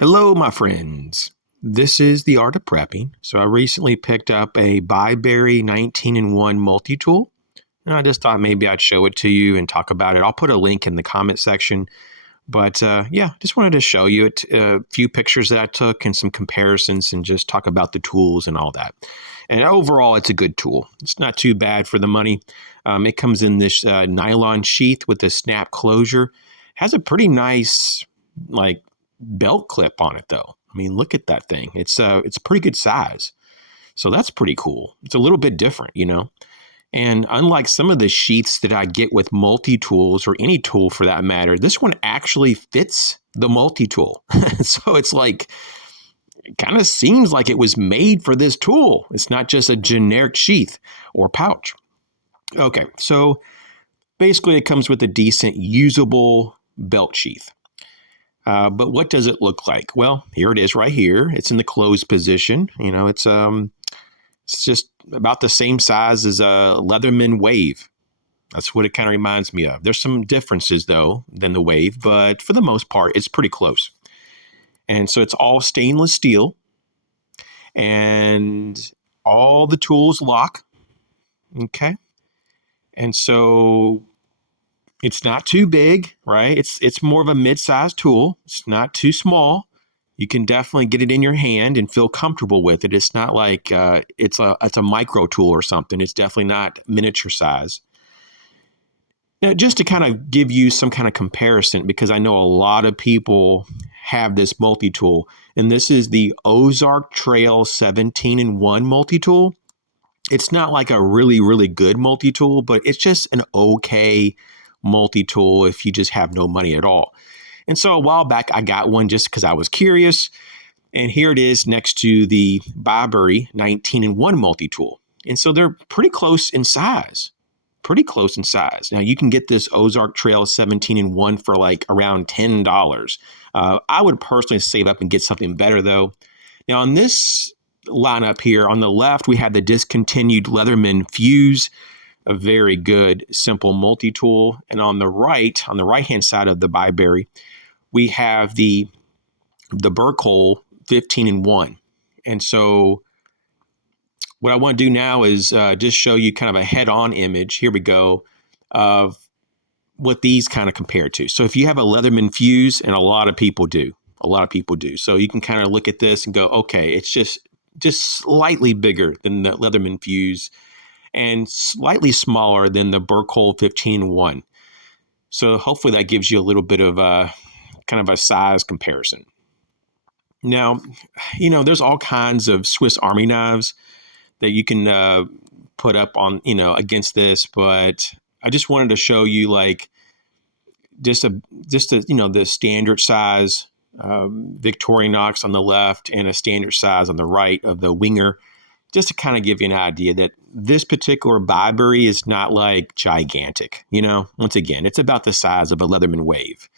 Hello, my friends. This is the art of prepping. So I recently picked up a Bibury 19-in-1 multi-tool, and I just thought maybe I'd show it to you and talk about it. I'll put a link in the comment section. But just wanted to show you a few pictures that I took and some comparisons and just talk about the tools and all that. And overall, it's a good tool. It's not too bad for the money. It comes in this nylon sheath with a snap closure. Has a pretty nice belt clip on it, though. I mean, look at that thing. It's a pretty good size. So that's pretty cool. It's a little bit different, you know. And unlike some of the sheaths that I get with multi-tools or any tool for that matter, this one actually fits the multi-tool. So it's like, it kind of seems like it was made for this tool. It's not just a generic sheath or pouch. Okay, so basically it comes with a decent usable belt sheath. But what does it look like? Well, here it is right here. It's in the closed position. You know, it's just about the same size as a Leatherman Wave. That's what it kind of reminds me of. There's some differences, though, than the Wave, but for the most part, it's pretty close. And so it's all stainless steel, and all the tools lock. Okay. And so it's not too big, right? It's more of a mid-sized tool. It's not too small. You can definitely get it in your hand and feel comfortable with it. It's not like it's a micro tool or something. It's definitely not miniature size. Now, just to kind of give you some kind of comparison, because I know a lot of people have this multi-tool, and this is the Ozark Trail 17-in-1 multi-tool. It's not like a really, really good multi-tool, but it's just an okay multi-tool if you just have no money at all. And so a while back, I got one just because I was curious. And here it is next to the Bibury 19-in-1 multi-tool. And so they're pretty close in size. Now, you can get this Ozark Trail 17-in-1 for like around $10. I would personally save up and get something better, though. Now, on this lineup here, on the left, we have the discontinued Leatherman Fuse, a very good, simple multi-tool. And on the right-hand side of the Bibury, we have the Burkhole 15-in-1. And so what I want to do now is just show you kind of a head-on image. Here we go, of what these kind of compare to. So if you have a Leatherman Fuse, and a lot of people do. So you can kind of look at this and go, okay, it's just slightly bigger than the Leatherman Fuse and slightly smaller than the Burkhole 15-in-1. So hopefully that gives you a little bit of kind of a size comparison. Now, you know, there's all kinds of Swiss Army knives that you can put up on, you know, against this, but I just wanted to show you like just a you know, the standard size Victorinox on the left and a standard size on the right of the Winger, just to kind of give you an idea that this particular Bibury is not like gigantic. You know, once again, it's about the size of a Leatherman Wave.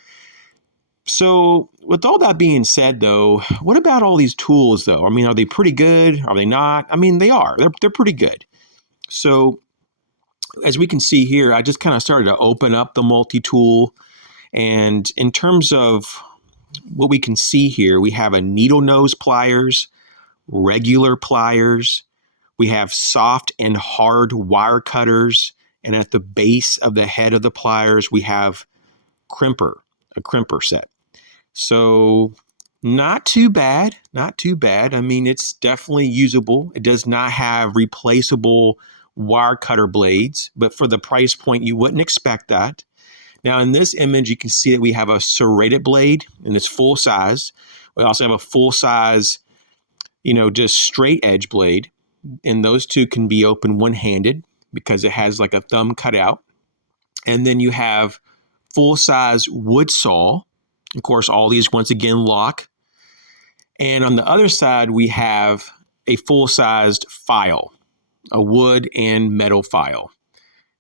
So with all that being said, though, what about all these tools, though? I mean, are they pretty good? Are they not? I mean, they are. They're pretty good. So as we can see here, I just kind of started to open up the multi-tool. And in terms of what we can see here, we have a needle nose pliers, regular pliers. We have soft and hard wire cutters. And at the base of the head of the pliers, we have a crimper set. So not too bad. I mean, it's definitely usable. It does not have replaceable wire cutter blades, but for the price point, you wouldn't expect that. Now, in this image, you can see that we have a serrated blade, and it's full size. We also have a full size, you know, just straight edge blade, and those two can be open one-handed because it has like a thumb cutout. And then you have full size wood saw. Of course, all these once again lock. And on the other side, we have a full-sized file, a wood and metal file.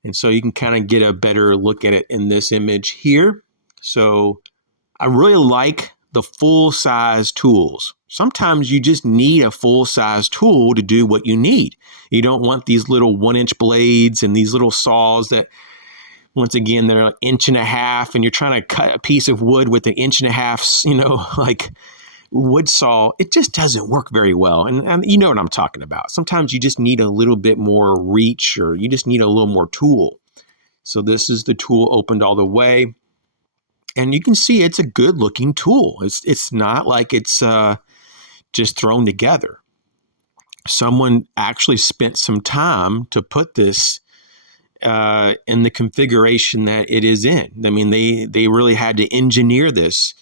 And so you can kind of get a better look at it in this image here. So I really like the full-size tools. Sometimes you just need a full-size tool to do what you need. You don't want these little 1-inch blades and these little saws that, once again, they're an 1.5 inches, and you're trying to cut a piece of wood with an 1.5 inch, you know, like wood saw, it just doesn't work very well. And you know what I'm talking about. Sometimes you just need a little bit more reach, or you just need a little more tool. So this is the tool opened all the way. And you can see it's a good looking tool. It's not like it's just thrown together. Someone actually spent some time to put this in the configuration that it is in. I mean, they really had to engineer this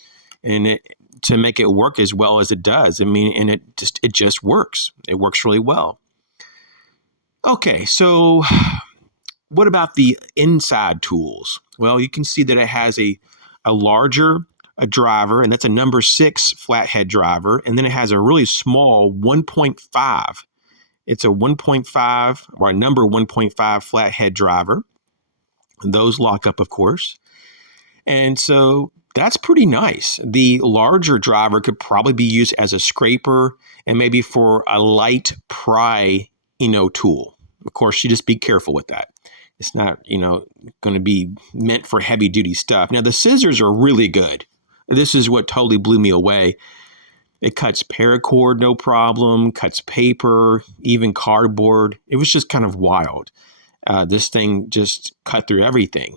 and to make it work as well as it does. I mean, and it just works. It works really well. Okay, so what about the inside tools? Well, you can see that it has a larger driver, and that's a number 6 flathead driver, and then it has a really small 1.5. It's a 1.5 or a number 1.5 flathead driver. And those lock up, of course. And so that's pretty nice. The larger driver could probably be used as a scraper and maybe for a light pry, tool. Of course, you just be careful with that. It's not, going to be meant for heavy duty stuff. Now, the scissors are really good. This is what totally blew me away. It cuts paracord, no problem, cuts paper, even cardboard. It was just kind of wild. This thing just cut through everything.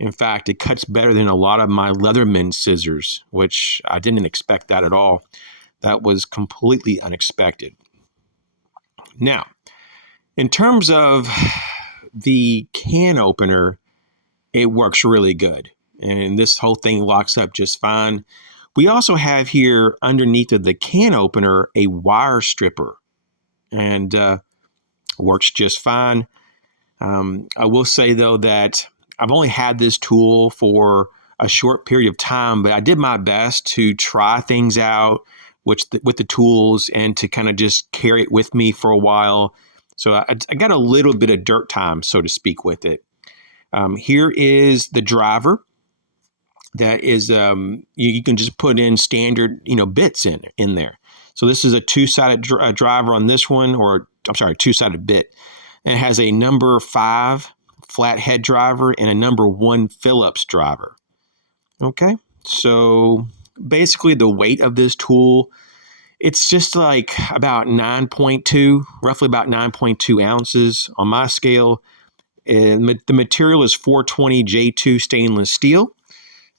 In fact, it cuts better than a lot of my Leatherman scissors, which I didn't expect that at all. That was completely unexpected. Now, in terms of the can opener, it works really good. And this whole thing locks up just fine. We also have here underneath of the can opener a wire stripper, and works just fine. I will say, though, that I've only had this tool for a short period of time, but I did my best to try things out with the tools and to kind of just carry it with me for a while. So I got a little bit of dirt time, so to speak, with it. Here is the driver. That is, you can just put in standard, bits in there. So this is a two-sided driver on this one, or I'm sorry, two-sided bit. And it has a number 5 flathead driver and a number 1 Phillips driver. Okay, so basically the weight of this tool, it's just like about 9.2, roughly about 9.2 ounces on my scale. And the material is 420 J2 stainless steel.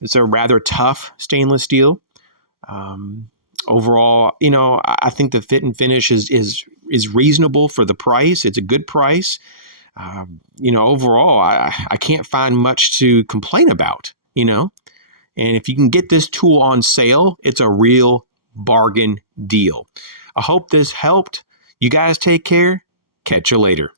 It's a rather tough stainless steel. Overall, I think the fit and finish is reasonable for the price. It's a good price. Overall, I can't find much to complain about, And if you can get this tool on sale, it's a real bargain deal. I hope this helped. You guys take care. Catch you later.